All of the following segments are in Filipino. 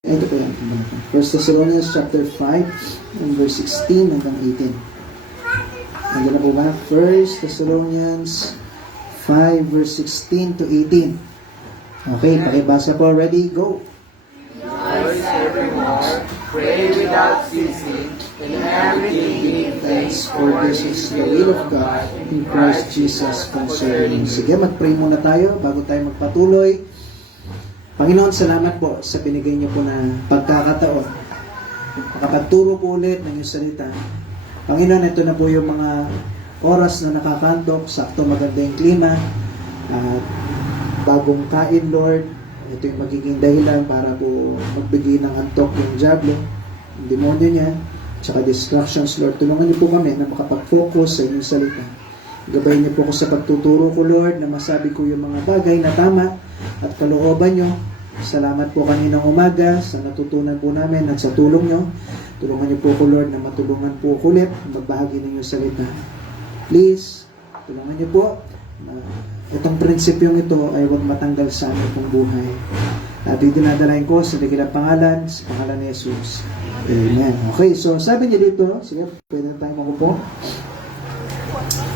Ito po yan. 1 Thessalonians chapter 5 and verse 16 hanggang 18. Nandiyan na po ba? 1 Thessalonians 5 verse 16 to 18. Okay, pakibasa po. Ready? Go! Rejoice evermore, pray without ceasing, in everything give thanks, for this is the will of God in Christ Jesus concerning. Sige, mag-pray muna tayo bago tayo magpatuloy. Panginoon, salamat po sa binigay niyo po na pagkakataon. Makapagturo po ulit ng iyong salita. Panginoon, ito na po yung mga oras na nakakantok, sakto maganda yung klima, at bagong kain, Lord. Ito yung magiging dahilan para po magbigay ng antok yung diablo, yung demonyo niya, tsaka distractions, Lord. Tulungan niyo po kami na makapag-focus sa inyong salita. Gabayin niyo po ako sa pagtuturo ko, Lord, na masabi ko yung mga bagay na tama at kalooban niyo. Salamat po kaninang umaga sa natutunan po namin at sa tulong niyo. Tulungan niyo po ko, Lord, na matulungan po ulit magbahagi ng iyong salita. Please, tulungan niyo po na itong prinsipyong ito ay huwag matanggal sa aming pong buhay. At idinadalain ko sa dakilang pangalan, sa pangalan ni Jesus. Amen. Okay, so sabi niya dito, sige, pwede na tayo makupo.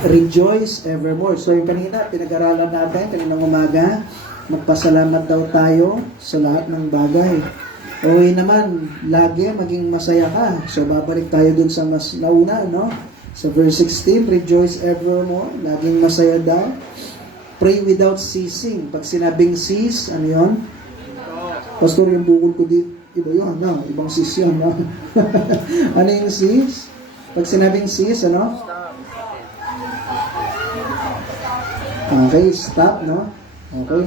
Rejoice evermore. So yung kanina, pinag-aralan natin, kaninang umaga, magpasalamat daw tayo sa lahat ng bagay. Okay naman, lagi maging masaya ka. So babalik tayo dun sa mas nauna, no? Sa verse 16, rejoice evermore, laging masaya daw. Pray without ceasing. Pag sinabing cease, ano yun? Pastor, yung bukol ko dito, iba yun, no? Ibang cease yun, no? Ano yung cease? Pag sinabing cease, ano? Okay, stop, no? Okay,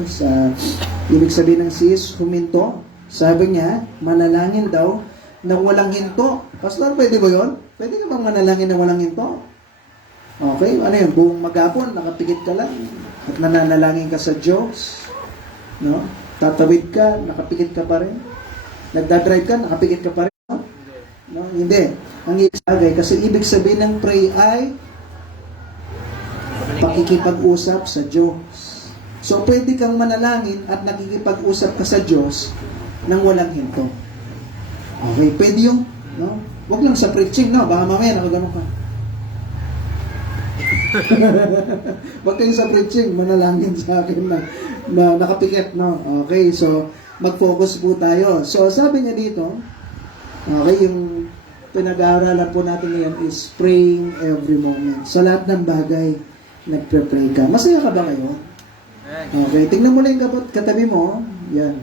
ibig sabihin ng cease, huminto. Sabi niya, manalangin daw na walang hinto. Pastor, pwede ba yun? Pwede ka bang manalangin na walang hinto? Okay, ano yun? Buong maghapon, nakapikit ka lang at nananalangin ka sa Diyos. No? Tatawid ka, nakapikit ka pa rin. Nagdadrive ka, nakapikit ka pa rin. No? Hindi. Ang ibig kasi ibig sabihin ng pray ay pakikipag-usap sa Diyos. So, pwede kang manalangin at nakikipag-usap ka sa Diyos nang walang hinto. Okay, pwede yung, no? Huwag lang sa preaching, no? Baka mamaya nakagano ka. Huwag kayong sa preaching, manalangin sa akin na nakapikit, no? Okay, so, mag-focus po tayo. So, sabi niya dito, okay, yung pinag-aaralan po natin ngayon is praying every moment. Sa lahat ng bagay, nagpre-pray ka. Masaya ka ba ngayon? Okay, tingnan mo lang yung katabi mo. Yan.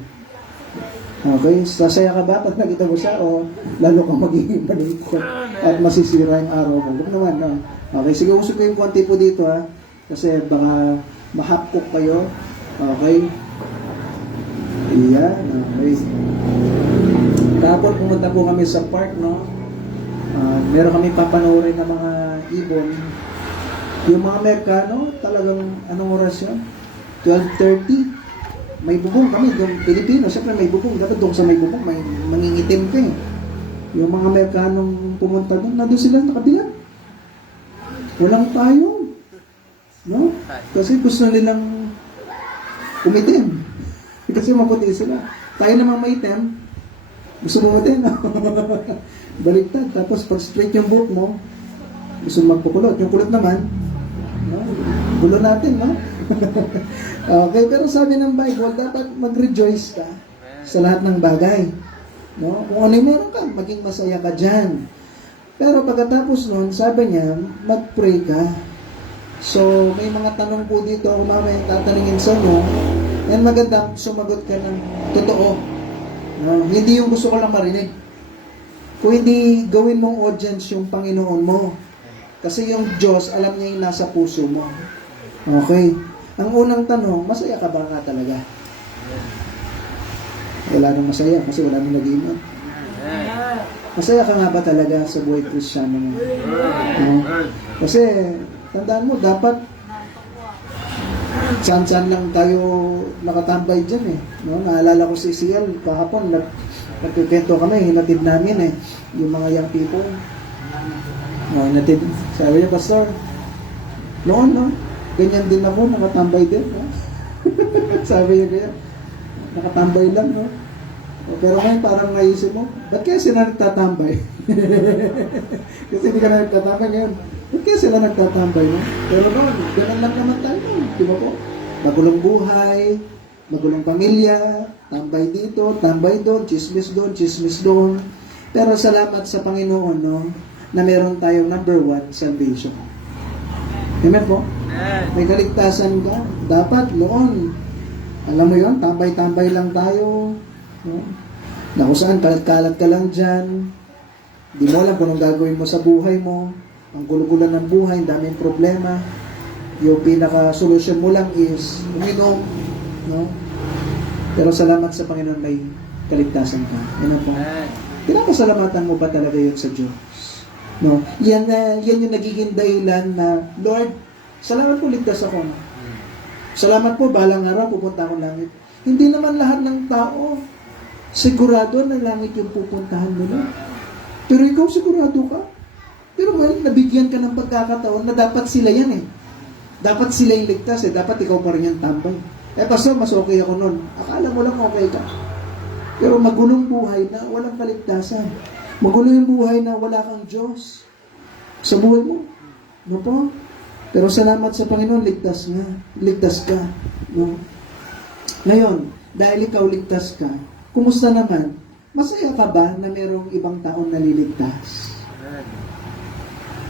Okay, sasaya ka ba pag nakita mo siya o lalo kang magiging malungkot at masisira yung araw mo? Huwag naman, no? Okay, sige, usog ko yung konti po dito, ha? Kasi baka mahapok kayo. Okay? Yan, okay. Tapos pumunta po kami sa park, no? Meron kami papanoorin ng mga ibon. Yung mga Amerikano, talagang anong oras yun? 12:30. May bubong kami, doon Pilipino, siyempre may bubong. Dapat doon sa may bubong, may mangingitim ka eh. Yung mga Amerikanong pumunta doon, nandun sila nakabilang. Walang tayo. No? Kasi gusto nilang umitim. Kasi maputi sila. Tayo namang maitim, gusto mo umitim. Baliktad. Tapos pag straight yung buhok mo, gusto mo magpukulot. Yung kulot naman, no? Gulo natin, no? Okay, pero sabi ng Bible, dapat mag-rejoice ka sa lahat ng bagay. No? Kung ano yung meron ka, maging masaya ka dyan. Pero pagkatapos nun, sabi niya, mag-pray ka. So, may mga tanong po dito, kung mamaya tatanungin sa inyo, and maganda, sumagot ka ng totoo. No? Hindi yung gusto ko lang marinig. Kung hindi gawin mong audience yung Panginoon mo. Kasi yung Diyos, alam niya yung nasa puso mo. Okay. Ang unang tanong, masaya ka ba nga talaga? Wala nang masaya kasi wala nang nag-iingat. Masaya ka nga ba talaga sa buhay Kristiyano mo? No? Kasi, tandaan mo, dapat saan-saan lang tayo nakatambay dyan eh. No? Naalala ko si CL, kahapon, nagkikento kami, hinatid namin eh, yung mga young people. No, hinatid. Sabi niya, Pastor, noon, no? Ganyan din ako, nakatambay din. No? Sabi niya kaya, nakatambay lang, no? Pero ngayon parang naisip mo, ba't kaya sila nagtatambay? Kasi hindi ka na nagtatambay ngayon. Ba't kaya sila nagtatambay, no? Pero noon, ganun lang naman tayo. Di ba po? Magulong buhay, magulong pamilya, tambay dito, tambay doon, chismis doon. Pero salamat sa Panginoon, no? Na meron tayong number 1, salvation. Amen po? May kaligtasan ka. Dapat noon, alam mo yon, tambay-tambay lang tayo. No? Na kung saan, kalat-kalat ka lang dyan. Di mo alam kung anong gagawin mo sa buhay mo. Ang gulo-gulo ng buhay, ang daming problema. Yung pinaka-solusyon mo lang is uminom. No? Pero salamat sa Panginoon, may kaligtasan ka. Ano po? Pinapasalamatan mo ba talaga yun sa Diyos? No? Yan yung nagiging dahilan na, Lord, salamat po, ligtas ako. Salamat po, balang araw, pupunta akong langit. Hindi naman lahat ng tao sigurado na langit yung pupuntahan nila. Pero ikaw sigurado ka. Pero well, nabigyan ka ng pagkakataon na dapat sila yan eh. Dapat sila yung ligtas eh. Dapat ikaw pa rin yung tambay. Pastor, mas okay ako nun. Akala mo lang okay ka. Pero magulong buhay na walang kaligtasan. Magulong yung buhay na wala kang Diyos sa buhay mo. No po? Pero salamat sa Panginoon, ligtas nga. Ligtas ka. No? Ngayon, dahil ikaw ligtas ka, kumusta naman? Masaya ka ba na mayroong ibang taong naliligtas?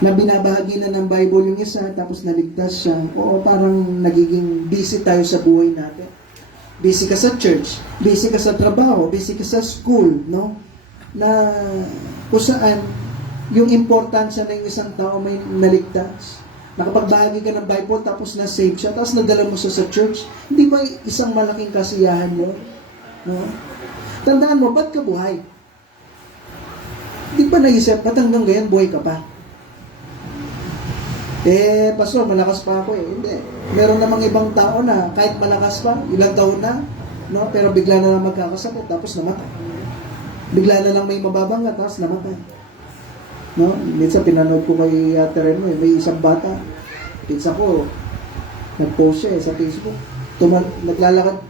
Na binabahagi na ng Bible yung isa, tapos naligtas siya. Oo, parang nagiging busy tayo sa buhay natin. Busy ka sa church, busy ka sa trabaho, busy ka sa school, no? Na kung saan yung importansya ng isang tao may naligtas. Nakapagbahagi ka ng Bible tapos na-save siya, tapos nadala mo siya sa church. Hindi ba isang malaking kasiyahan yun? No? Tandaan mo, ba't ka buhay? Hindi ba naisip, ba't hanggang ngayon buhay ka pa? Pastor, malakas pa ako eh. Hindi. Meron namang ibang tao na kahit malakas pa, ilang taon na, no? Pero bigla na lang magkakasakit, tapos namatay. Bigla na lang may mababanga, tapos namatay. No? Minsan pinanood ko kay Tereno eh, may isang bata. Pinsa ko, nag-post siya eh, sa Facebook. Naglalakad,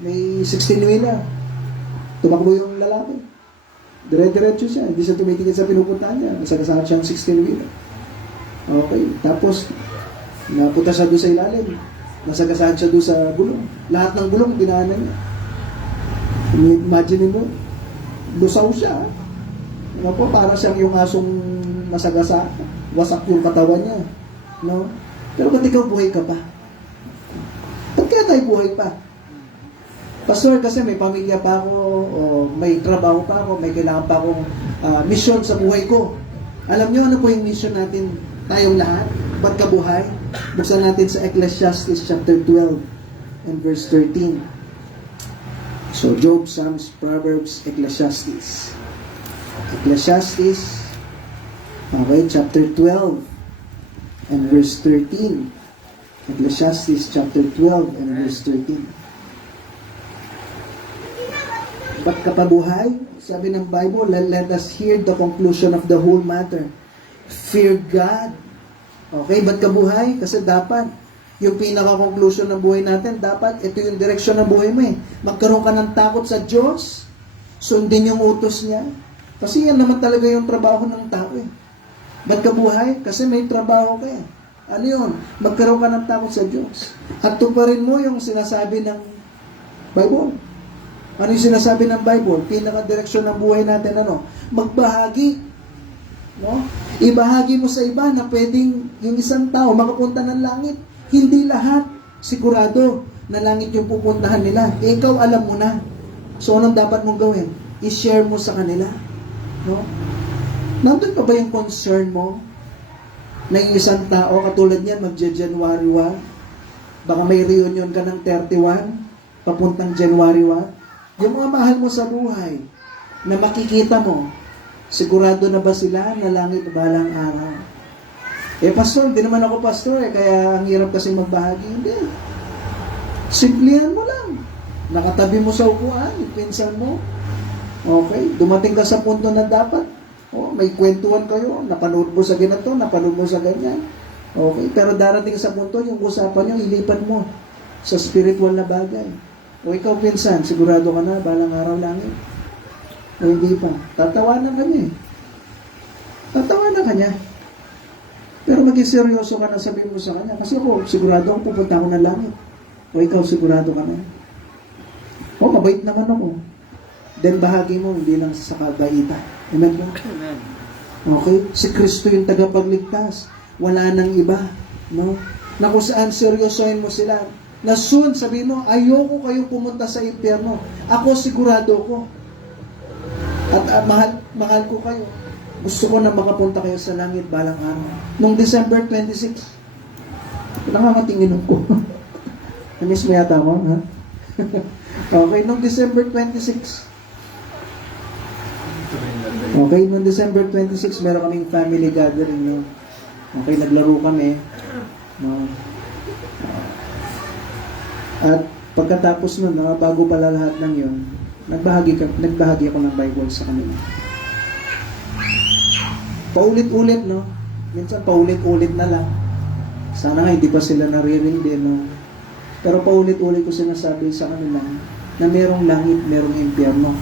may 16 wheeler. Tumakbo yung lalaki. Dire-diretso siya, hindi siya tumitingin sa pinupuntahan niya. Nasagasaan siyang 16 wheeler. Okay, tapos napunta siya doon sa ilalim. Nasagasaan siya doon sa gulong. Lahat ng gulong, dinaanan niya. Imagine mo, lusaw siya. Ano po, para siyang yung asong nasagasa. Wasak yung katawan niya. No? Pero ba't ikaw buhay ka pa? Ba't kaya tayo buhay pa? Pastor, kasi may pamilya pa ako, o may trabaho pa ako, may kailangan pa akong mission sa buhay ko. Alam niyo ano po yung mission natin, tayong lahat? Ba't ka buhay? Buksan natin sa Ecclesiastes chapter 12 and verse 13. So, Job, Psalms, Proverbs, Ecclesiastes. Ecclesiastes, okay, chapter 12 and verse 13. Ecclesiastes chapter 12 and verse 13. Ba't ka pa buhay? Sabi ng Bible, let us hear the conclusion of the whole matter. Fear God. Okay, ba't ka buhay? Kasi dapat, yung pinaka-conclusion ng buhay natin, dapat ito yung direksyon ng buhay mo eh. Magkaroon ka ng takot sa Diyos, sundin yung utos niya. Kasi yan naman talaga yung trabaho ng tao eh. Ba't ka buhay? Kasi may trabaho ka eh. Ano yun? Magkaroon ka ng takot sa Diyos. At tuparin mo yung sinasabi ng Bible. Ano yung sinasabi ng Bible? Pinaka-direksyon ng buhay natin, ano? Magbahagi. No? Ibahagi mo sa iba na pwedeng yung isang tao makapunta ng langit. Hindi lahat sigurado na langit yung pupuntahan nila. Ikaw alam mo na. So, anong dapat mong gawin? I-share mo sa kanila. No? Nandun pa ba yung concern mo na yung isang tao, katulad niyan, magja-January 1, baka may reunion ka ng 31, papuntang January 1, yung mga mahal mo sa buhay, na makikita mo, sigurado na ba sila na langit balang araw? Pastor, di naman ako pastor kaya ang hirap kasi magbahagi. Hindi. Simplihan mo lang. Nakatabi mo sa upuan, pinsan mo. Okay, dumating ka sa punto na dapat. May kwentuhan kayo, napanood mo sa ganito, napanood mo sa ganyan. Okay, pero darating sa punto, yung usapan nyo, ilipan mo sa spiritual na bagay. O ikaw, pinsan, sigurado ka na, balang araw langit. O hindi pa. Tatawanan ka niya eh. Tatawanan ka niya. Pero maging seryoso ka na sabihin mo sa kanya. Kasi ako, sigurado ako pupunta ako ng langit. O ikaw, sigurado ka na. O, mabait naman ako. Then bahagi mo, hindi lang sa kabaitan. Amen ba? Amen. Okay? Si Kristo yung tagapagligtas. Wala nang iba. No? Na kung saan seryosohin mo sila. Na soon, sabihin mo, ayoko kayong pumunta sa impyerno. Ako sigurado ko. At mahal ko kayo. Gusto ko na makapunta kayo sa langit balang araw. Nung December 26, nakakatingin ko. Namiss mo yata mo, ha? Okay, nung December 26. Okay, nung December 26, meron kaming family gathering. No? Okay, naglaro kami. No? At pagkatapos nun, bago pala lahat ng yun, nagbahagi ako ng Bible sa kanila. Paulit-ulit, no? Minsan paulit-ulit na lang. Sana nga hindi pa sila naririnig, no? Pero paulit-ulit ko sinasabi sa kanila na merong langit, merong impyerno.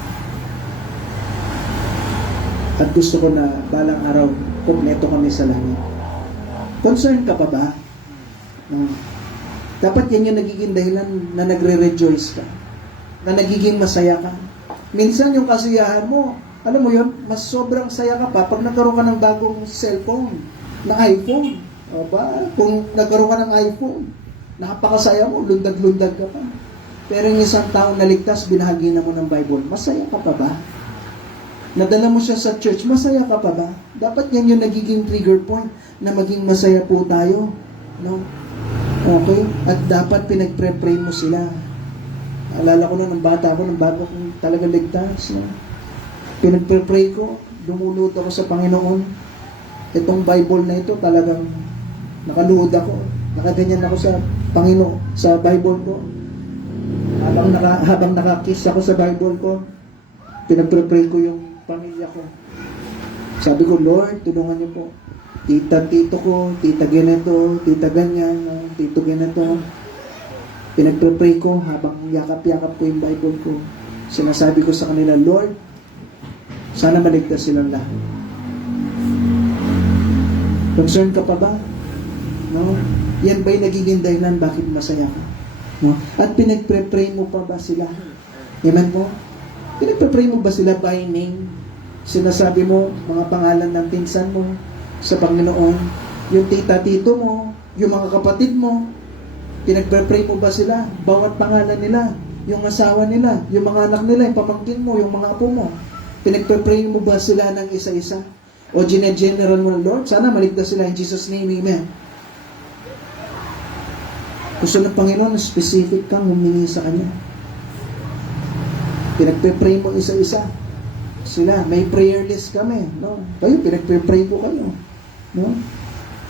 At gusto ko na balang araw, kompleto kami sa langit. Concerned ka pa ba? No? Dapat yan yung nagiging dahilan na nagre-rejoice ka. Na nagiging masaya ka. Minsan yung kasiyahan mo, alam mo yun, mas sobrang saya ka pa pag nagkaroon ka ng bagong cellphone, na iPhone. O ba? Kung nagkaroon ka ng iPhone, napakasaya mo, lundag-lundag ka pa. Pero yung isang taong naligtas, binahagi na mo ng Bible, masaya ka pa ba? Nadala mo siya sa church, masaya ka pa ba? Dapat yan yung nagiging trigger point na maging masaya po tayo. No? Okay? At dapat pinagpre-pray mo sila. Alala ko na ng bata ako, ng bago kong talaga ligtas. No? Pinagpre-pray ko, lumulod ako sa Panginoon. Itong Bible na ito, talagang nakaluhod ako. Nakaganyan ako sa Panginoon, sa Bible ko. Habang nakakiss ako sa Bible ko, pinagpre-pray ko yung pamilya ko. Sabi ko, Lord, tulungan niyo po. Tito ko, tita ganito, tita ganyan, tito ganito. Pinagpre-pray ko habang yakap-yakap ko yung Bible ko. Sinasabi ko sa kanila, Lord, sana maligtas silang lahat. Concerned ka pa ba? No? Yan ba'y nagiging dahilan bakit masaya ka? No? At pinagpre-pray mo pa ba sila? Amen po? Pinagpre-pray mo ba sila by name? Sinasabi mo mga pangalan ng pinsan mo sa Panginoon, yung tita-tito mo, yung mga kapatid mo, pinagpre-pray mo ba sila? Bawat pangalan nila, yung asawa nila, yung mga anak nila, yung pamangkin mo, yung mga apo mo. Pinagpre-pray mo ba sila ng isa-isa? O gine-general mo, Lord, sana maligtas sila in Jesus' name, amen. Gusto ng Panginoon, specific kang humingi sa Kanya. Pinagpe-pray mo isa-isa. Sila, may prayer list kami. No? Kayo, pinagpe-pray ko kayo. No?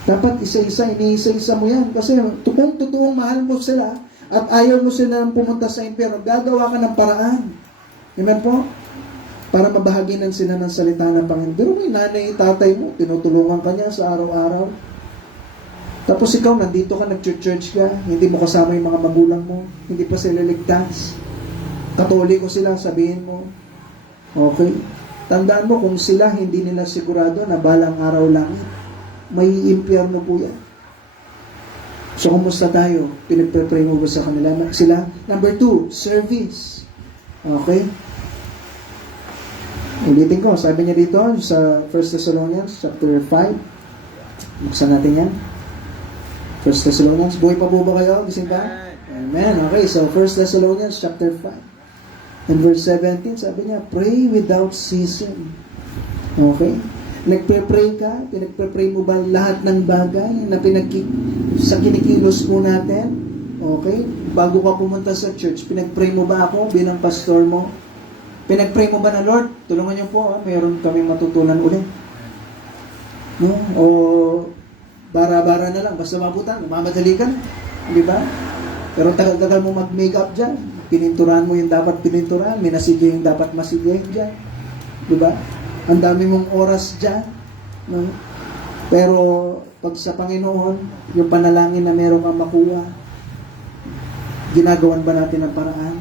Dapat isa-isa, iniisa-isa mo yan. Kasi kung totoong mahal mo sila at ayaw mo sila pumunta sa impyerno, gagawa ka ng paraan. Amen po? Para mabahaginan sila ng salita ng Panginoon. Pero may nanay, tatay mo, tinutulungan ka niya sa araw-araw. Tapos ikaw, nandito ka, nag-church ka, hindi mo kasama yung mga magulang mo, hindi pa sila ligtas. Katoliko sila, sabihin mo. Okay? Tandaan mo, kung sila hindi nila sigurado na balang araw lang, may impyerno po yan. So, kumusta tayo? Pinagpre-pray mo ba sa kanila? Sila? Number 2, service. Okay? Ulitin ko, sabi niya dito sa 1 Thessalonians chapter 5. Buksan natin yan. 1 Thessalonians. Buhay pa po ba kayo? Gising ba? Amen. Okay, so 1 Thessalonians chapter 5. And verse 17, sabi niya, pray without ceasing. Okay? Nagpe-pray ka? Pinagpe-pray mo ba lahat ng bagay na sa kinikilos mo natin? Okay? Bago ka pumunta sa church, pinagpray mo ba ako bilang pastor mo? Pinagpray mo ba na, Lord, tulungan niyo po, mayroon kaming matutunan ulit. No? O bara-bara na lang, basta mabutan, mamadali ka na. Di ba? Pero tagal-tagal mo mag-makeup dyan. Pininturahan mo yung dapat pininturahan, minasigay yung dapat masigay dyan. Di ba? Ang dami mong oras dyan. No? Pero pag sa Panginoon, yung panalangin na meron kang makuha, ginagawan ba natin ang paraan?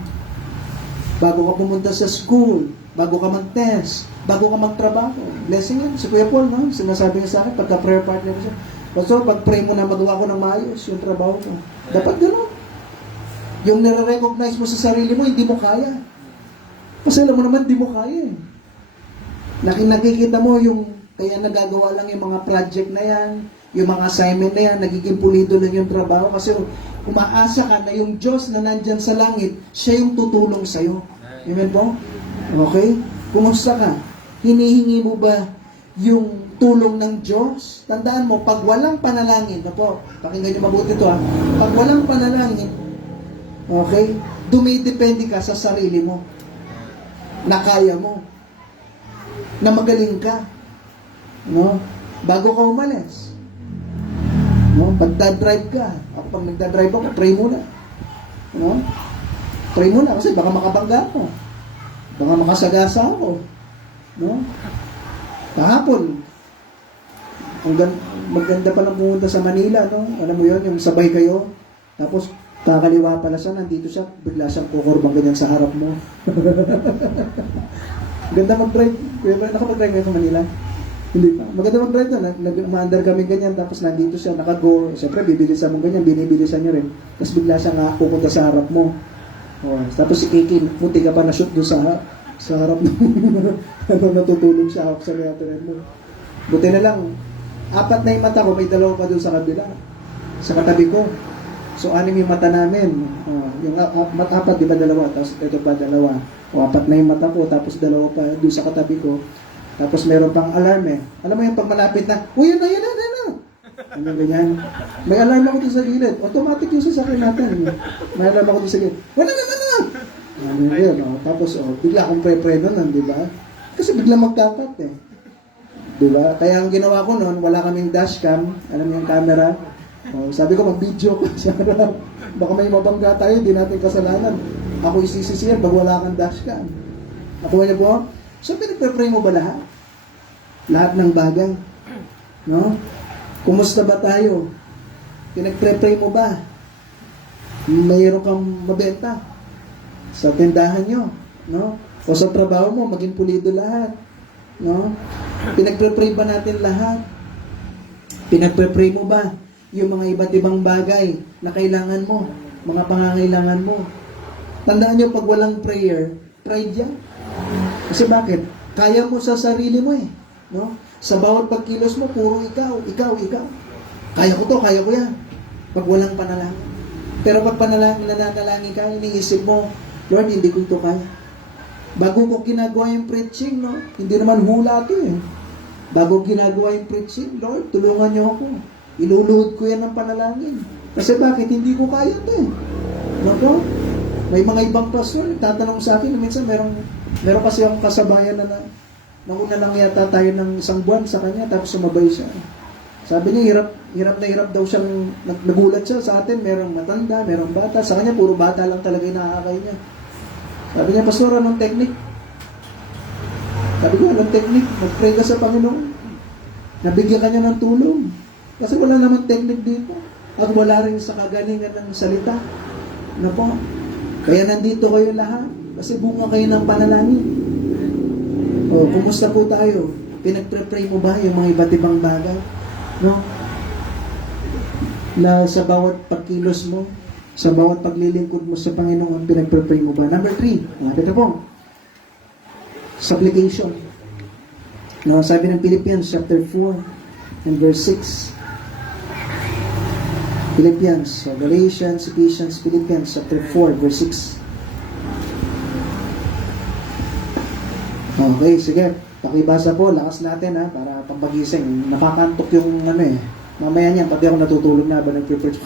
Bago ka pumunta sa school, bago ka mag-test, bago ka magtrabaho. Blessing yan. Si Kuya Paul, no? Sinasabi niya sa akin, pagka prayer partner ko siya, Pastor, pag-pray mo na magawa ko ng maayos yung trabaho ko. Dapat gano'n. Yung nare-recognize mo sa sarili mo, hindi mo kaya. Kasi alam mo naman, hindi mo kaya eh. Nakikita mo yung, kaya nagagawa lang yung mga project na yan, yung mga assignment na yan, nagiging pulido lang yung trabaho kasi umaasa ka na yung Diyos na nandyan sa langit, siya yung tutulong sa'yo. Amen po? Okay? Kumusta ka? Hinihingi mo ba yung tulong ng Diyos? Tandaan mo, pag walang panalangin, na po, pakinggan niyo mabuti ito ha, pag walang panalangin, okay, dumidepende ka sa sarili mo, na kaya mo, na magaling ka, no? Bago ka umalis, no? Pagdadrive ka, ako pag nagdadrive ako, pray muna, no? Pray muna kasi baka makabangga ako, baka makasagasa ako, no? Kahapon, maganda pa lang pumunta sa Manila, no? Alam mo yon, yung sabay kayo, tapos kakaliwa pala siya, nandito siya, bigla siyang kukurbang ganyan sa harap mo. Ganda mag-drive. Nakapag-drive kayo sa Manila? Hindi pa. Maganda mag-drive to. Nag-umaandar kami ganyan, tapos nandito siya, naka-go. Siyempre, bibilisan mo ganyan, binibilisan niya rin. Tapos bigla siya nga pupunta sa harap mo. Oh, tapos si Kiki, puti ka pa na-shoot doon sa harap mo. Natutulog siya, auxiliary mo. Buti na lang, 4 na yung mata ko, may 2 pa doon sa kabila. Sa katabi ko. So, 6 yung mata namin. Yung 4, di ba 2? Tapos ito pa 2. O, 4 na yung mata ko, tapos 2 pa doon sa katabi ko. Tapos meron pang alarm eh. Alam mo yung pag malapit na, uy, yun na. Ano ganyan? May alarm ako doon sa gilid. Automatic yung sasakyan natin. May alarm ako doon sa gilid. Wala. Ano yun? Tapos, bigla akong pre-preno nun, di ba? Kasi bigla magkakat eh. Di ba? Kaya ang ginawa ko noon, wala kaming dashcam. Alam mo yung camera? Sabi ko, mag-video ko siya. Baka may mabangga tayo, hindi natin kasalanan. Ako isisisiyan pag wala kang dashcam. Ako niya po, so pinagpe-pray mo ba lahat? Lahat ng bagay? No? Kumusta ba tayo? Pinagpe-pray mo ba? Mayroon kang mabenta sa tindahan nyo, no? O sa trabaho mo, maging pulido lahat, no? Pinagpe-pray ba natin lahat? Pinagpe-pray mo ba yung mga iba't ibang bagay na kailangan mo, mga pangangailangan mo? Tandaan nyo, pag walang prayer, pride yan. Kasi bakit? Kaya mo sa sarili mo eh, no? Sa bawat pagkilos mo, puro ikaw. Kaya ko to, kaya ko yan. Pag walang panalangin. Pero pag nananalangin ka, iniisip mo, Lord, hindi ko ito kaya. Bago ko ginagawa yung preaching, no? Hindi naman hula ito eh. Bago ginagawa yung preaching, Lord, tulungan niyo ako. Iluluhod ko yan ng panalangin. Kasi bakit? Hindi ko kaya ito eh. No? May mga ibang pastor, tatanong sa akin, minsan meron kasi akong kasabayan na nauna lang yata tayo ng 1 buwan sa kanya, tapos sumabay siya. Sabi niya, hirap na hirap daw siyang, nagulat siya sa atin, merong matanda, merong bata. Sa kanya, puro bata lang talaga yung nakakay niya. Sabi niya, Pastor, anong technique? Sabi ko, anong technique? Mag-pray ka sa Panginoon. Nabigyan ka niya ng tulong. Kasi wala naman technique dito. At wala rin sa kagalingan ng salita. Ano po? Kaya nandito kayo lahat. Kasi bunga kayo ng panalangin. O, kumusta po tayo? Pinagpre-pray mo ba yung mga iba't ibang bagay? No? Na sa bawat pagkilos mo, sa bawat paglilingkod mo sa Panginoon, pinagpre-pray mo ba? Number 3, ito po. Supplication. No, sabi ng Philippians chapter 4 and verse 6. Philippians, so Galatians, Ephesians, Philippians chapter 4 verse 6. Okay, sige. Pakibasa po, lakas natin ha, para pampagising. Nakakantok yung mamaya niyan, pati ako natutulog na ba nag-preach.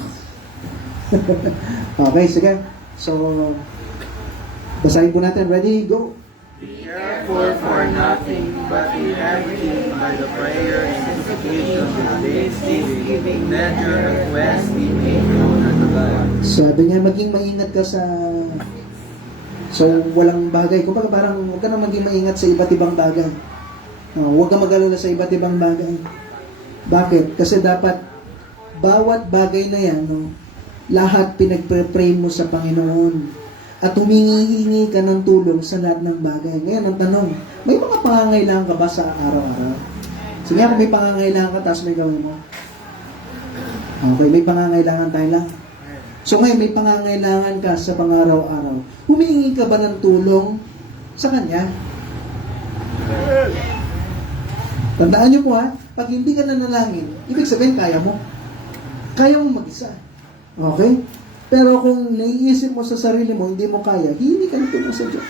Okay, sige. So, basahin po natin. Ready? Go! Be careful for nothing, but in everything by the prayer and supplication with thanksgiving, let your requests be made known unto God. Sabi niya, maging maingat ka sa walang bagay. Kung parang huwag ka na maging maingat sa iba't ibang bagay. Huwag ka mag-alala sa iba't ibang bagay. Bakit? Kasi dapat bawat bagay na yan, lahat pinagpre-pray mo sa Panginoon. At humingi ka ng tulong sa lahat ng bagay. Ngayon, ang tanong, may mga pangangailangan ka ba sa araw-araw? Sige, kung may pangangailangan ka, tapos may gawin mo. Okay, may pangangailangan tayo lang. So ngayon, may pangangailangan ka sa pang-araw-araw. Humingi ka ba ng tulong sa Kanya? Tandaan niyo po ha, pag hindi ka nanalangin, ibig sabihin kaya mo. Kaya mo mag-isa. Okay? Pero kung naiisip mo sa sarili mo, hindi mo kaya, hindi ka na tulong sa Diyos.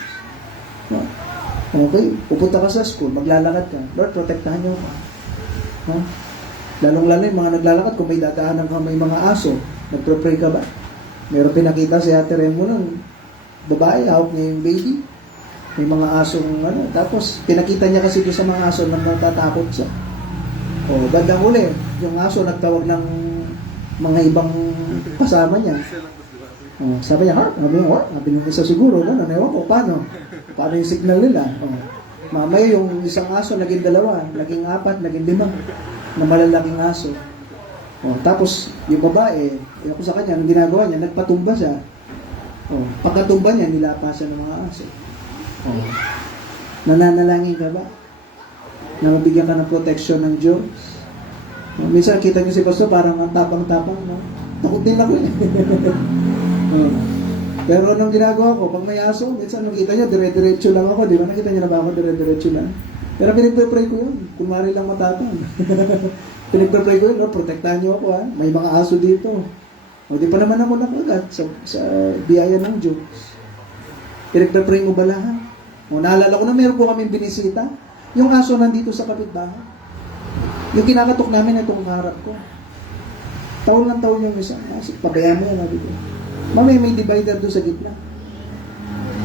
No? Okay? Pupunta ka sa school, maglalakad ka. Lord, protektahan niyo ako. No? Lalong-lalo yung mga naglalakad, kung may dadaanan ka, may mga aso, nagpre-pray ka ba? Meron pinakita si Ate Remo ng babae, hawak niya yung baby. May mga asong tapos pinakita niya kasi doon sa mga aso na natatakot siya. O, bandang uli, yung aso nagtawag ng mga ibang kasama niya. O, sabi niya, Harp, sabi nung isa siguro, ewan ko, paano yung signal nila? O, mamaya yung isang aso naging 2, naging 4, naging 5, na malalaking aso. O, tapos, yung babae, ako sa kanya, ang ginagawa niya, nagpatumba siya. O, pagkatumba niya, nilapa siya ng mga aso. O, nananalangin ka ba? Na mabigyan ka ng protection ng Diyos? O, minsan, kita niyo si Pastor, parang ang tapang-tapang, no? Takot din ako eh. O, pero nung ginagawa ko, pag may aso, minsan nung kita niyo, dire-diretso lang ako. Di ba nakita niyo na ba ako, dire-diretso lang? Pero pinipray ko yun. Kunwari lang matapang. Pinipray ko yun, no? Protektahan niyo ako, ha? May mga aso dito. O, di pa naman ako nakagat sa biyaya ng Diyos. Pinipray mo ba lahat? O, naalala ko na meron po kaming binisita. Yung aso nandito sa kapitbahay. Yung kinakatok namin itong harap ko. Taon lang taon yung isang aso. Pabayaan mo yan, sabi ko. Mamaya may divider doon sa gitna.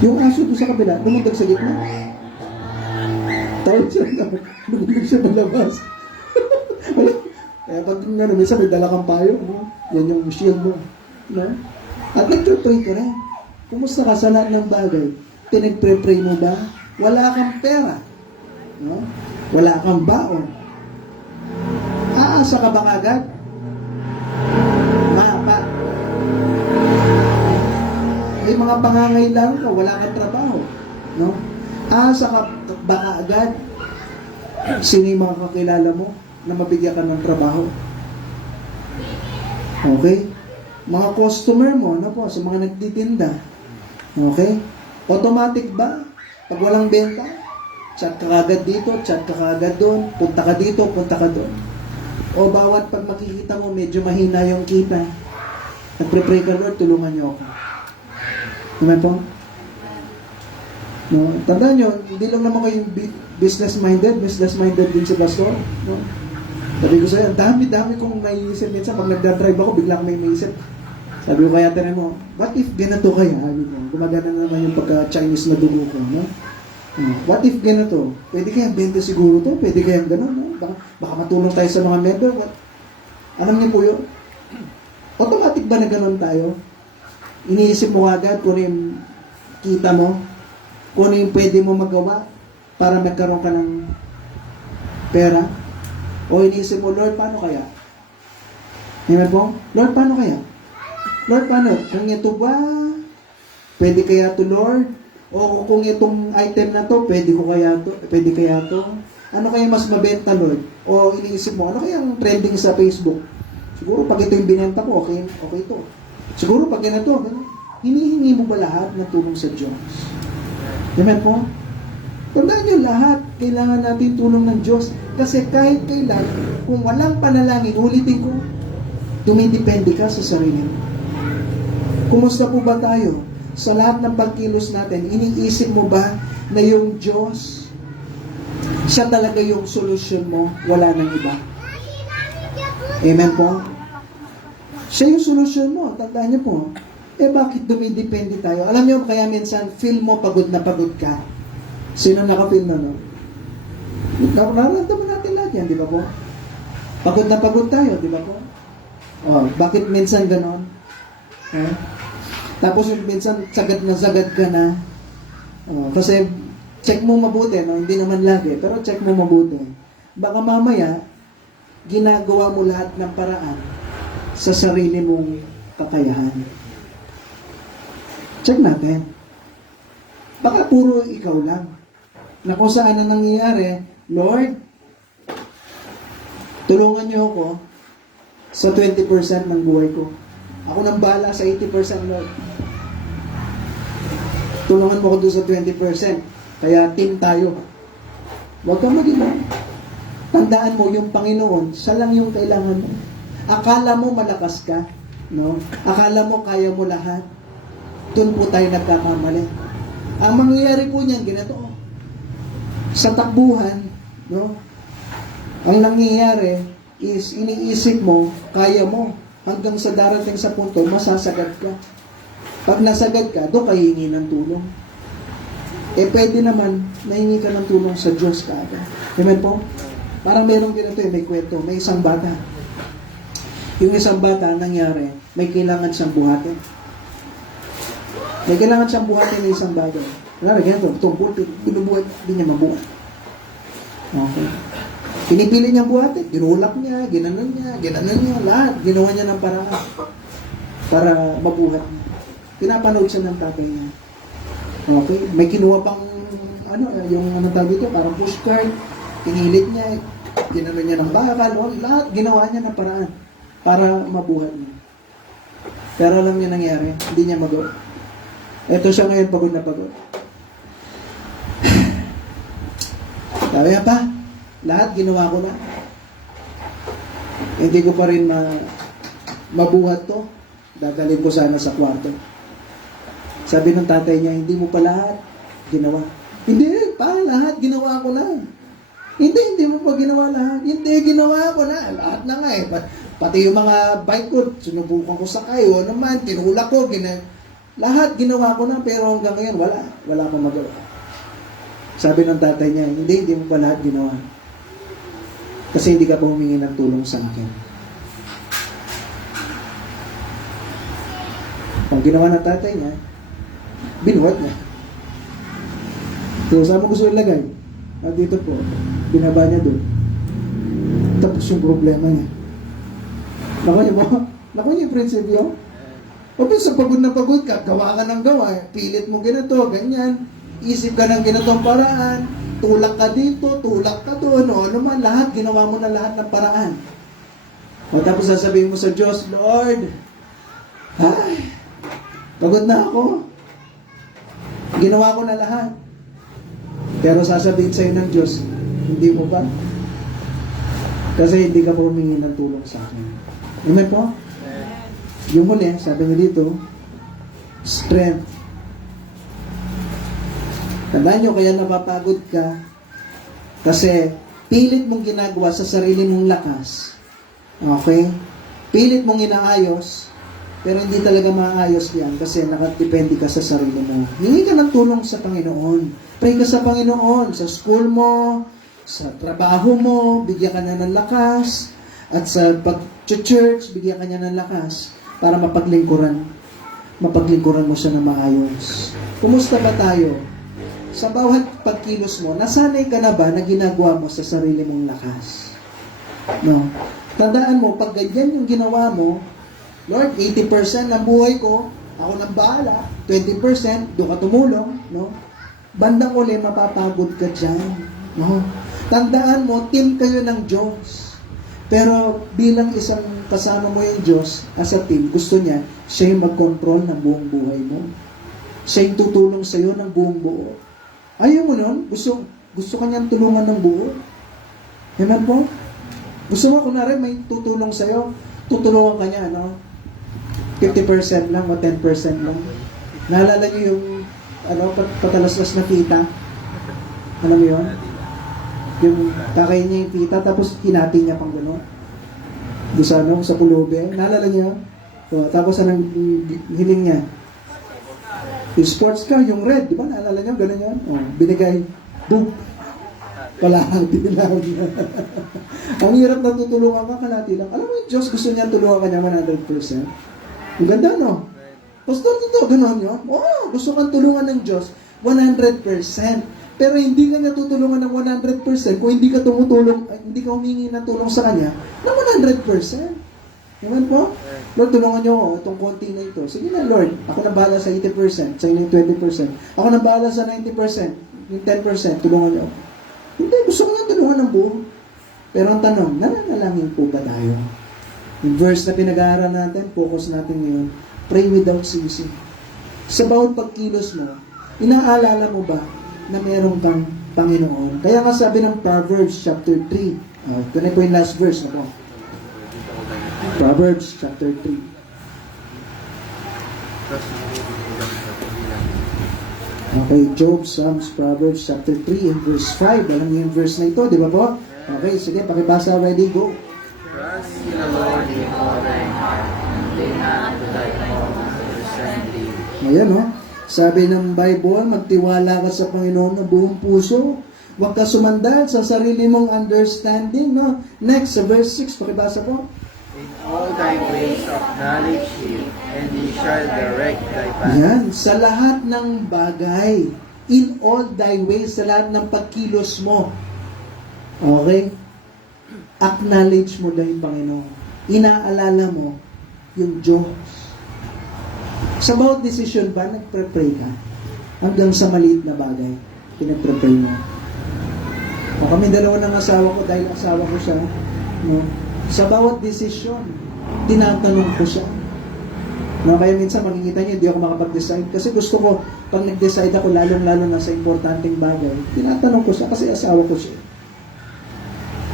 Yung aso doon sa kabila, lumundag sa gitna. Taon siya na, lumundag siya malabas. Kaya pag minsan may dala kang payo, no? Yan yung shield mo. No? At nagpre-pray ka rin. Kumusta ka sa lahat ng bagay? Pinagpre-pray mo ba? Wala kang pera. No? Wala kang baon. Aasa ka ba agad? May mga pangangailangan ka, wala kang trabaho. No? Aasa ka ba agad? Sino yung mga kakilala mo na mabigyan ka ng trabaho? Okay? Mga customer mo, ano po, sa mga nagtitinda. Okay? Automatic ba? Pag walang benta, chat ka kagad dito, chat ka kagad doon, punta ka dito, punta ka doon. O bawat pag makikita mo, medyo mahina yung kita. Nagpre-pray ka, Lord, tulungan niyo ako. Amen po? No? Tandaan nyo, hindi lang naman kayong business-minded din si Pastor. No? Sabi ko sa'yo, dami-dami kong naiisip minsan. Pag nagdadrive ako, biglang may naisip. Sabi ko kaya tayo mo, what if ganito kaya? Sabi ko, gumagana naman yung pagka-Chinese na dugo ko. No? What if ganito? Pwede kayang 20 siguro to? Pwede kayang gano'n? No? Baka matulong tayo sa mga member. Alam niyo po yun? Automatic ba na gano'n tayo? Iniisip mo agad kung yung kita mo, kung yung pwede mo magawa para magkaroon ka ng pera. O iniisip mo, Lord, paano kaya? Amen po? Lord, paano kaya? Lord, paano? Kung ito ba, pwede kaya to, Lord? O kung itong item na to, pwede kaya to? Ano kaya mas mabenta, Lord? O iniisip mo, ano kaya ang trending sa Facebook? Siguro pag ito yung binenta ko, okay to. Siguro pag ganito, hinihingi mo ba lahat ng tulong sa Diyos? Amen po? Tandaan nyo lahat, kailangan natin tulong ng Diyos. Kasi kahit kailan, kung walang panalangin, ulitin ko, dumidepende ka sa sarili mo. Kumusta po ba tayo? Sa lahat ng pagkilos natin, iniisip mo ba na yung Diyos, siya talaga yung solusyon mo, wala nang iba? Amen po? Siya yung solusyon mo, tandaan niyo po. Bakit dumidepende tayo? Alam niyo, kaya minsan, feel mo pagod na pagod ka. Sino nakapil na, no? Nararamdaman natin lahat yan, di ba po? Pagod na pagod tayo, di ba po? Bakit minsan ganon? Tapos minsan, sagad ka na. Kasi, check mo mabuti, no? Hindi naman lagi, pero check mo mabuti. Baka mamaya, ginagawa mo lahat ng paraan sa sarili mong kakayahan. Check natin. Baka puro ikaw lang. Na kung saan ang nangyayari, Lord, tulungan niyo ako sa 20% ng buhay ko. Ako nang bahala sa 80%, Lord. Tulungan mo ko doon sa 20%. Kaya team tayo. Huwag kang mag-iwan. Tandaan mo, yung Panginoon, siya lang yung kailangan mo. Akala mo malakas ka, no? Akala mo kaya mo lahat. Doon po tayo nagkakamali. Ang mangyayari po niyan, ganito. Sa takbuhan, no? Ang nangyayari is iniisip mo, kaya mo. Hanggang sa darating sa punto, masasagad ka. Pag nasagad ka, doon ka hihingi ng tulong. Pwede naman, nahingi ka ng tulong sa Diyos kaagad. Amen po? Parang merong ganito may kwento. May isang bata. Yung isang bata, nangyari, may kailangan siyang buhatin. May kailangan siyang buhatin ng isang bagay. Wala, ganito, tungkol, binubuhat, hindi niya mabuhat. Okay. Pinipili niya buhatin, ginulak niya, ginanon niya, lahat. Ginawa niya ng paraan para mabuhat niya. Pinapanood siya ng tatay niya. Okay? May kinuha pang, yung tawag ito, parang pushcart, pinilit niya, ginanon niya ng bakal, lahat, ginawa niya ng paraan para mabuhat niya. Pero alam niya nangyari, hindi niya magawa. Ito siya ngayon, pagod na pagod. Sabi niya pa, lahat ginawa ko na. Hindi ko pa rin mabuhat to. Dadalhin ko sana sa kwarto. Sabi ng tatay niya, hindi mo pa lahat ginawa. Hindi, pa, lahat ginawa ko na. Hindi mo pa ginawa lahat. Hindi, ginawa ko na. Lahat na nga eh. Pati yung mga bike ko, sinubukan ko sa kayo naman, tinulak ko, lahat ginawa ko na, pero hanggang ngayon, wala akong magawa. Sabi ng tatay niya, hindi mo pa lahat ginawa. Kasi hindi ka pa humingi ng tulong sa akin. Ang ginawa ng tatay niya, binuhat niya. So, saan mo gusto ilagay? Dito po, binaba niya doon. Tapos yung problema niya. Naku niyo yung prinsipyo? O sa pagod na pagod ka, gawa ka ng gawa. Pilit mo ganito, ganyan. Isip ka ng ganitong paraan. Tulak ka dito, tulak ka doon. O ano man, lahat, ginawa mo na lahat ng paraan. O tapos sasabihin mo sa Diyos, Lord, ay, pagod na ako. Ginawa ko na lahat. Pero sasabihin sa'yo ng Diyos, hindi mo ba? Kasi hindi ka pa humingi ng tulong sa akin. Amen po? Yung huli, sabi nga dito, strength. Tandaan nyo, kaya napapagod ka kasi pilit mong ginagawa sa sarili mong lakas. Okay? Pilit mong inaayos, pero hindi talaga maayos yan kasi nakadepende ka sa sarili mo. Hingi ka ng tulong sa Panginoon. Pray ka sa Panginoon, sa school mo, sa trabaho mo, bigyan ka na ng lakas, at sa pag-church, bigyan ka niya ng lakas para mapaglingkuran mo siya ng maayos. Kumusta ba tayo? Sa bawat pagkilos mo, nasanay ka na ba na ginagawa mo sa sarili mong lakas? No. Tandaan mo, pag ganyan yung ginawa mo, Lord, 80% ng buhay ko, ako nang bahala, 20%, doon ka tumulong, no? Bandang uli, mapapagod ka dyan. No? Tandaan mo, team kayo ng Diyos. Pero bilang isang kasama mo yung Diyos, as a team, gusto niya, siya yung mag-control ng buong buhay mo. Siya yung tutulong sa'yo ng buong buo. Ayaw mo nun? Gusto ka niyang tulungan ng buo? Amen po? Gusto mo, kunwari, may tutulong sa'yo, tutulungan ka niya, no? 50% lang o 10% lang. Naalala niyo yung patalaslas na kita? Alam mo yun? Yung kakain niya yung kita, tapos hinati niya pang gano'n. Doon sa pulubi. Naalala niyo? So, tapos anong hiling niya? Yung sports car, yung red, di ba? Naalala niyo? Gano'n yun? O, binigay. Boom! Wala kang tinaw niya. Ang hirap na tutulungan ka, kalati lang. Alam mo yung Diyos, gusto niya tulungan ka niya 100%. Ang ganda, no? Pastor, totoo, gano'n yun? Oo, gusto kang tulungan ng Diyos 100%. Pero hindi ka niya tutulungan ng 100% kung hindi ka tumutulong, hindi ka humingi ng tulong sa Kanya ng 100%. Amen po? Lord, tulungan niyo ako itong konti na ito. Sige na, Lord. Ako na bahala sa 80%, sa inyo yung 20%. Ako na bahala sa 90%, yung 10%, tulungan niyo ako. Hindi, gusto ko na tulungan ng buo. Pero ang tanong, nananalangin po ba tayo? Yung verse na pinag-aaral natin, focus natin ngayon, pray without ceasing. Sa bawat pagkilos mo, inaalala mo ba na meron kang Panginoon? Kaya nga sabi ng Proverbs chapter 3, ito na po yung last verse na po. Proverbs chapter 3. Okay, Job, Psalms, Proverbs chapter 3 and verse 5. Alam niyo yung verse na ito, di ba po? Okay, sige, pakibasa, ready, go. Trust in the Lord with all thy heart, and lean not to thy own understanding. Ayan, no? Sabi ng Bible, magtiwala ka sa Panginoon ng buong puso. Huwag ka sumandal sa sarili mong understanding, no? Next, sa verse 6, pakibasa po. In all thy ways acknowledge him, and he shall direct thy path. Yan, sa lahat ng bagay, in all thy ways, sa lahat ng pagkilos mo. Okay? Acknowledge mo na yung Panginoon. Inaalala mo yung Diyos. Sa bawat decision ba, nagpre-pray ka? Hanggang sa maliit na bagay, pinagpre-pray mo. O kami dalawa ng asawa ko, dahil asawa ko siya, no? Sa bawat desisyon, tinatanong ko siya. No, kaya minsan makikita niyo, hindi ako makapag-decide. Kasi gusto ko, pag nag-decide ako, lalong-lalo na sa importanteng bagay, tinatanong ko siya kasi asawa ko siya.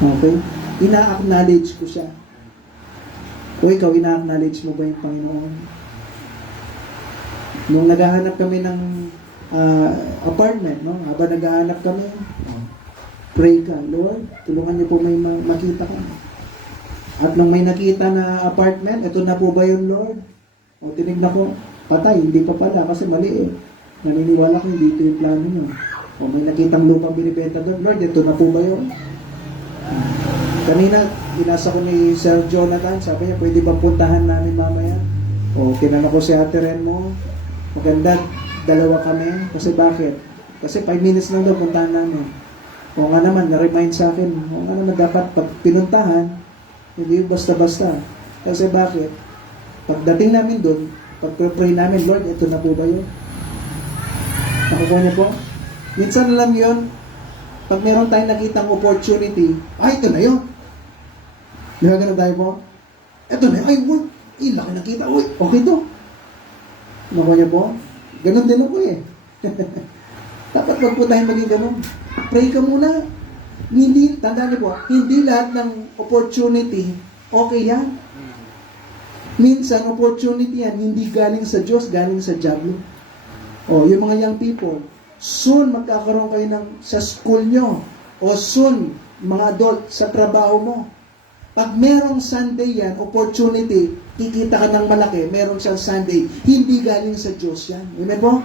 Okay? Ina-acknowledge ko siya. O ikaw, ina-acknowledge mo ba yung Panginoon? Nung naghahanap kami ng apartment, no? Habang naghahanap kami, pray ka, Lord, tulungan niyo po may makita ka. At nung may nakita na apartment, ito na po ba yun, Lord? O tinignan ko, patay, hindi pa pala kasi mali eh. Naniniwala ko, hindi ito yung plano niyo. O may nakitang lupang binibenta doon, Lord, ito na po ba yun? Kanina, inasa ko ni Sir Jonathan, sabi niya, pwede ba puntahan namin mamaya? O tinanong ko si Ate Ren mo, maganda, dalawa kami. Kasi bakit? Kasi 5 minutes lang daw puntahan namin. O nga naman, na-remind sa akin, o nga naman dapat pag pinuntahan, hindi basta-basta. Kasi bakit? Pagdating namin doon, pag-pray namin, Lord, ito na po ba yun? Nakukuha niyo po? Minsan alam yun, pag meron tayong nakitang opportunity, ito na yun. Di ba ganun tayo po? Ito na yun, word, laki nakita, okay to. Nakuha niyo po? Ganun din ako eh. Dapat wag po tayo maging ganun. Pray ka muna. Hindi, tandaan niyo po, hindi lahat ng opportunity, okay yan. Minsan, opportunity yan, hindi galing sa Diyos, galing sa diablo. Yung mga young people, soon magkakaroon kayo sa school nyo, o soon, mga adult, sa trabaho mo. Pag merong Sunday yan, opportunity, kikita ka ng malaki, meron siyang Sunday, hindi galing sa Diyos yan. Amen po?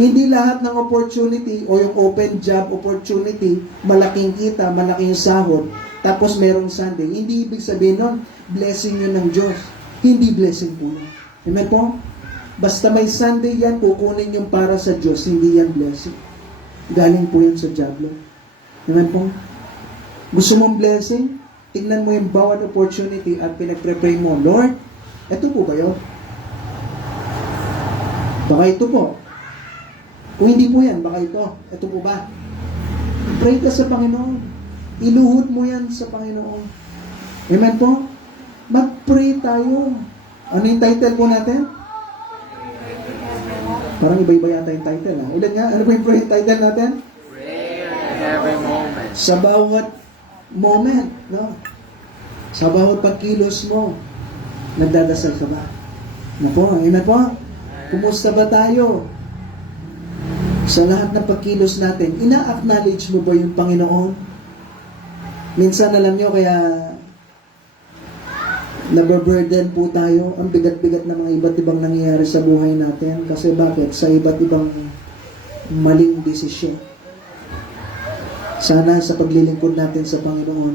Hindi lahat ng opportunity o yung open job opportunity, malaking kita, malaking sahod, tapos merong Sunday. Hindi ibig sabihin nun, blessing yun ng Diyos. Hindi blessing po yun. Amen po? Basta may Sunday yan, kukunin yung para sa Diyos, hindi yan blessing. Galing po yan sa diablo. Amen po? Gusto mong blessing? Tingnan mo yung bawat opportunity at pinagpre-pray mo, Lord, ito po ba yun? Baka ito po. Kung hindi po yan, baka ito po ba? Pray ka sa Panginoon. Iluhod mo yan sa Panginoon. Amen po? Mag-pray tayo. Ano yung title po natin? Parang iba-iba yata yung title. Ulan nga, ano po yung title natin? Prayer in every moment. Sa bawat moment, no? Sa bawat pagkilos mo, nagdadasal ka ba? Napo, amen po? Kumusta ba tayo? Sa lahat ng pagkilos natin, ina-acknowledge mo ba yung Panginoon? Minsan, alam nyo, kaya nababurden po tayo, ang bigat-bigat ng mga iba't ibang nangyayari sa buhay natin. Kasi bakit? Sa iba't ibang maling desisyon. Sana sa paglilingkod natin sa Panginoon,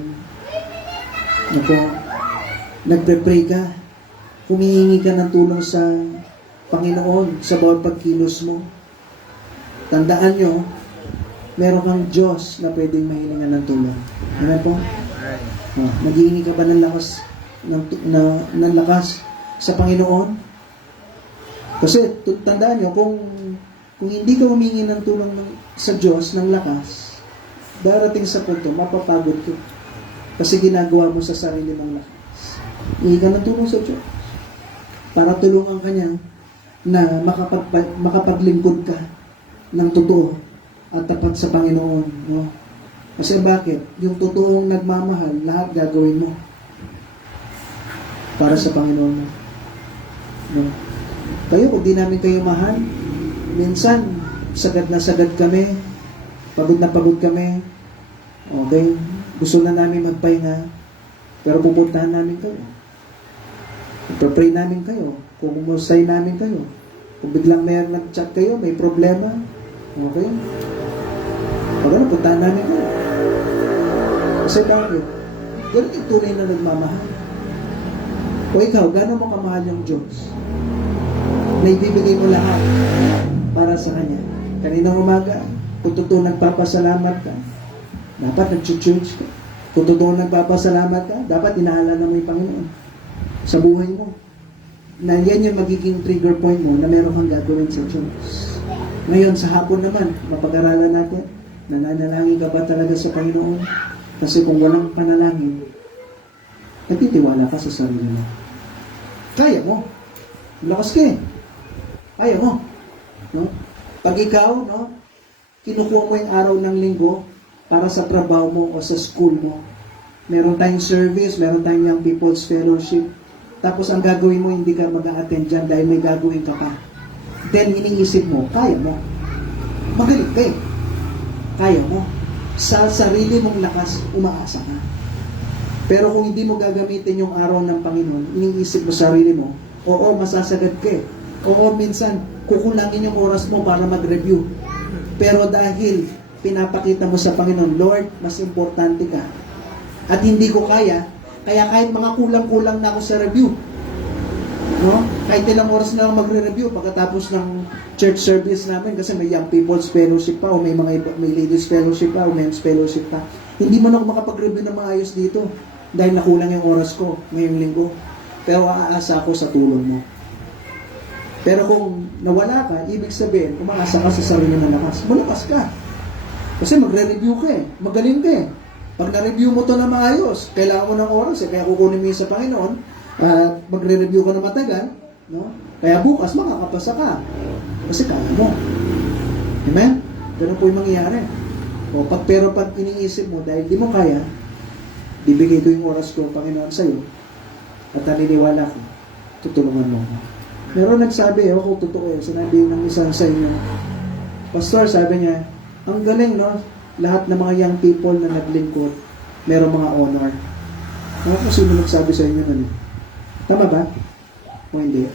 nagpe-pray ka, humihingi ka ng tulong sa Panginoon sa bawat pagkilos mo. Tandaan nyo, meron kang Diyos na pwedeng mahilingan ng tulong. Ano po? Naghihingi ka ba ng lakas ng lakas sa Panginoon. Kasi tandaan nyo, kung hindi ka humingi ng tulong sa Diyos ng lakas, darating sa punto, mapapagod ka. Kasi ginagawa mo sa sarili mong lakas. Hingi ka ng tulong sa Diyos para tulungan ka niya na makapaglingkod ka ng totoo at tapat sa Panginoon. No? Kasi bakit? Yung totoong nagmamahal, lahat gagawin mo para sa Panginoon mo. No? Kayo, kung di namin kayo mahal, minsan, sagad na sagad kami, pagod na pagod kami, okay? Gusto na namin magpahinga, pero pupuntahan namin kayo. Ipapray namin kayo, kumusay namin kayo. Kung biglang may nag-chat kayo, may problema, okay? Pag ano, puntahan namin kayo. Kasi bakit? Ganun yung tunay na nagmamahal. O ikaw, gano'n mo kamahal yung Diyos? Na ibibigay mo lahat para sa Kanya. Kaninang umaga, kung totoo nagpapasalamat ka, dapat nag-church ka. Kung totoo nagpapasalamat ka, dapat inaalala mo yung Panginoon sa buhay mo. Na yan yung magiging trigger point mo na meron kang gagawin sa Diyos. Ngayon, sa hapon naman, mapag-aralan natin, nananalangin ka ba talaga sa Panginoon? Kasi kung walang panalangin, nagtitiwala ka sa sarili mo. Kaya mo. Lakas ka eh. Kaya mo. No? Pag ikaw, no, kinukuha mo yung araw ng linggo para sa trabaho mo o sa school mo. Meron tayong service, meron tayong Young People's Fellowship. Tapos ang gagawin mo, hindi ka mag-a-attend dyan dahil may gagawin ka pa. Then, iniisip mo, kaya mo. Magaling ka eh. Kaya mo. Sa sarili mong lakas, umaasa ka. Pero kung hindi mo gagamitin yung araw ng Panginoon, iniisip mo sarili mo, oo, masasagad ka eh. Oo, minsan, kukulangin yung oras mo para mag-review. Pero dahil pinapakita mo sa Panginoon, Lord, mas importante ka. At hindi ko kaya kahit mga kulang-kulang na ako sa review. No? Kahit ilang oras na lang magre-review pagkatapos ng church service namin kasi may Young People's Fellowship pa o may Ladies Fellowship pa o Men's Fellowship pa. Hindi mo na ako makapag-review ng maayos dito dahil nakulang yung oras ko ngayong linggo. Pero aasa ako sa tulong mo. Pero kung nawala ka, ibig sabihin, umaasa ka sa sarili ng lakas. Malakas ka. Kasi magre-review ka eh. Magaling ka eh. Pag na-review mo to na maayos, kailangan mo ng oras eh. Kaya kukunin mo yun sa Panginoon, magre-review ka na matagal, no? Kaya bukas makakapasa ka. Kasi kaya mo. Amen? Ganun po yung mangyayari. Pero pag iniisip mo, dahil di mo kaya, bibigay ko yung oras ko, Panginoon, sa'yo, at naniniwala ko, tutulungan mo. Meron nagsabi, kung totoo sinabi ng isa sa inyo, Pastor, sabi niya, ang galing, no? Lahat ng mga young people na naglingkod, merong mga honor. Ano kung sino nagsabi sa inyo nun? Tama ba? O hindi?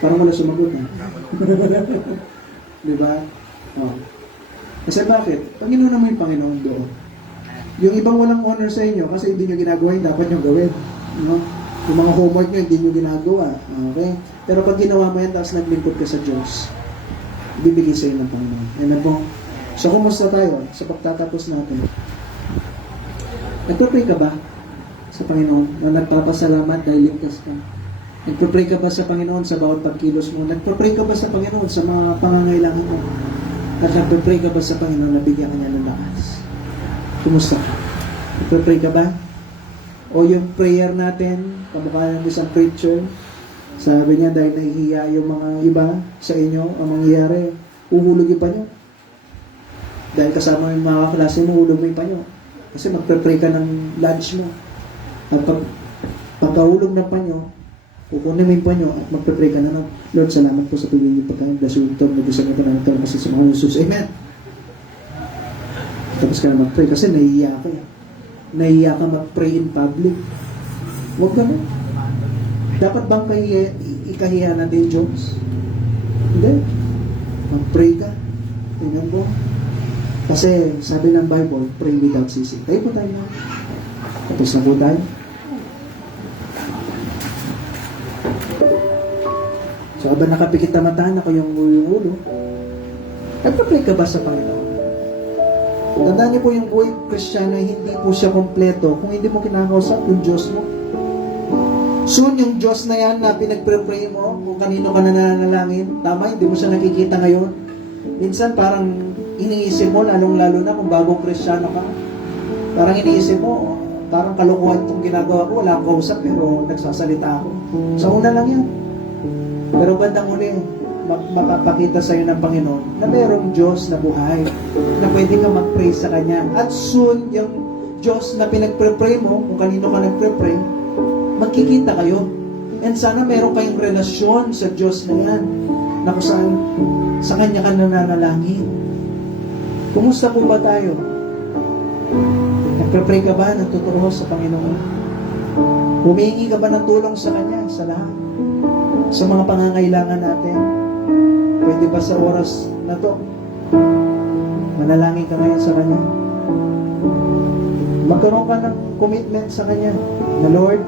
Parang wala sumagot, ha? Diba? Kasi bakit? Panginoon naman yung Panginoon doon. Yung ibang walang honor sa inyo, kasi hindi nyo ginagawa yung dapat nyo gawin. No? Yung mga homework nyo, hindi nyo ginagawa. Okay? Pero pag ginawa mo yan, tapos naglingkod ka sa Diyos, bibigay sa inyo ng Panginoon. Amen po? So, kumusta tayo sa pagtatapos natin? Nagpapray ka ba sa Panginoon na nagpapasalamat dahil ligtas ka? Nagpapray ka ba sa Panginoon sa bawat pagkilos mo? Nagpapray ka ba sa Panginoon sa mga pangangailangan mo? At nagpapray ka ba sa Panginoon na bigyan ka niya ng lakas? Kumusta ka? Nagpapray ka ba? O yung prayer natin, kamukha ng isang preacher, sabi niya dahil nahihiya yung mga iba sa inyo, ang mangyayari, uhulugin pa niyo. Dahil kasama yung mga kaklase mo, hulog mo yung panyo. Kasi magpe-pray ka ng lunch mo. At pagkahulog ng panyo, kukunin mo yung panyo at magpe-pray ka na ng Lord, salamat po sa tuloy yung pagkain. Bless you, Tom. Nag-usap na panang talong kasi sa mga Jesus. Amen. Tapos ka na mag-pray kasi nahihiya ka. Nahihiya ka mag-pray in public. Huwag ka na. Dapat bang ikahiya natin, Jones? Hindi. Mag-pray ka. Tingnan po. Kasi sabi ng Bible, pray without ceasing. Tayo po tayo na. Tapos na po tayo. So habang nakapikit na mata na ko yung ulo, nagpa-pray ka ba sa Panginoon? Tandaan niyo po yung buhay Kristiyano, hindi po siya kompleto kung hindi mo kinakausap yung Diyos mo. Soon, yung Diyos na yan na pinagpre-pray mo, kung kanino ka nananalangin, tama, hindi mo siya nakikita ngayon. Minsan parang iniisip mo, lalong-lalo na kung bagong Kristiyano ka, parang iniisip mo, parang kalokohan itong ginagawa ko, wala akong kausap, pero nagsasalita ako. Sa una lang yan. Pero bandang uli, mapapakita sa iyo ng Panginoon na mayroong Diyos na buhay, na pwede ka mag-pray sa Kanya. At soon, yung Diyos na pinagpre-pray mo, kung kanino ka nagpre-pray, magkikita kayo. And sana meron kayong relasyon sa Diyos na yan, na kung saan sa Kanya ka nananalangin. Kumusta po ba tayo? Nagpre-pray ka ba ng totoo sa Panginoon? Humingi ka ba ng tulong sa Kanya sa lahat? Sa mga pangangailangan natin? Pwede ba sa oras na to? Manalangin ka ngayon sa Kanya? Magkaroon ka ng commitment sa Kanya na, Lord,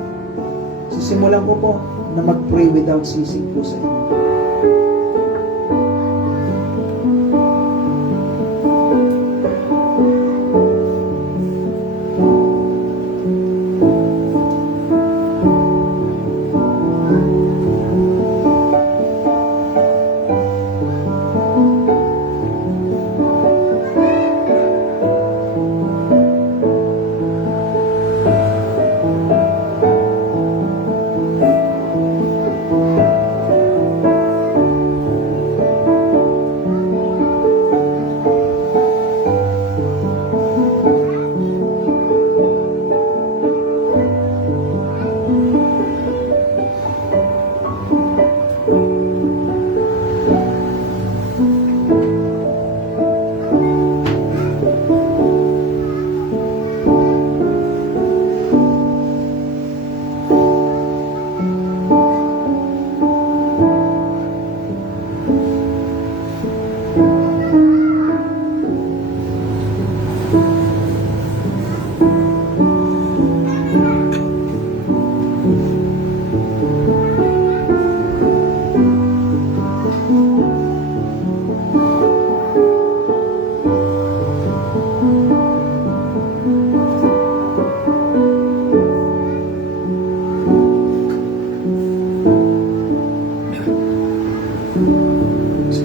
sisimulan ko po na mag-pray without ceasing po sa inyo.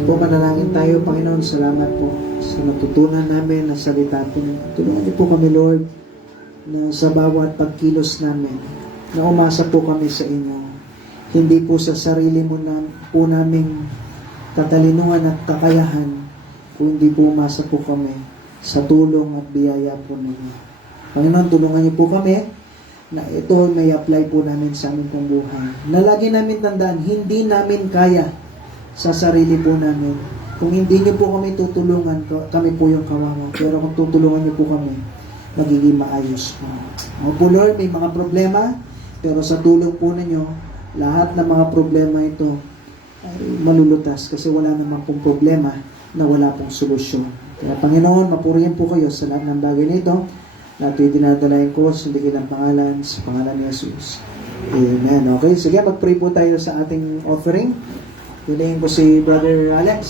Po, manalangin tayo, Panginoon. Salamat po sa natutunan namin na salita po. Tulungan niyo po kami, Lord, na sa bawat pagkilos namin, na umasa po kami sa inyo. Hindi po sa sarili mo na po naming katalinuhan at kakayahan, kundi po umasa po kami sa tulong at biyaya po ninyo. Panginoon, tulungan niyo po kami na ito may apply po namin sa aming pong buhay. Na lagi namin tandaan, hindi namin kaya sa sarili po namin. Kung hindi niyo po kami tutulungan, kami po yung kawawa. Pero kung tutulungan niyo po kami, magiging maayos po. O po, Lord, may mga problema, pero sa tulong po ninyo, lahat ng mga problema ito ay malulutas kasi wala namang pong problema na wala pong solusyon. Kaya Panginoon, mapurihin po kayo sa lahat ng bagay nito na ito'y dinadalain ko sa likilang pangalan, sa pangalan ni Jesus. Amen. Okay, sige, mag-pray po tayo sa ating offering. Piliin ko si Brother Alex.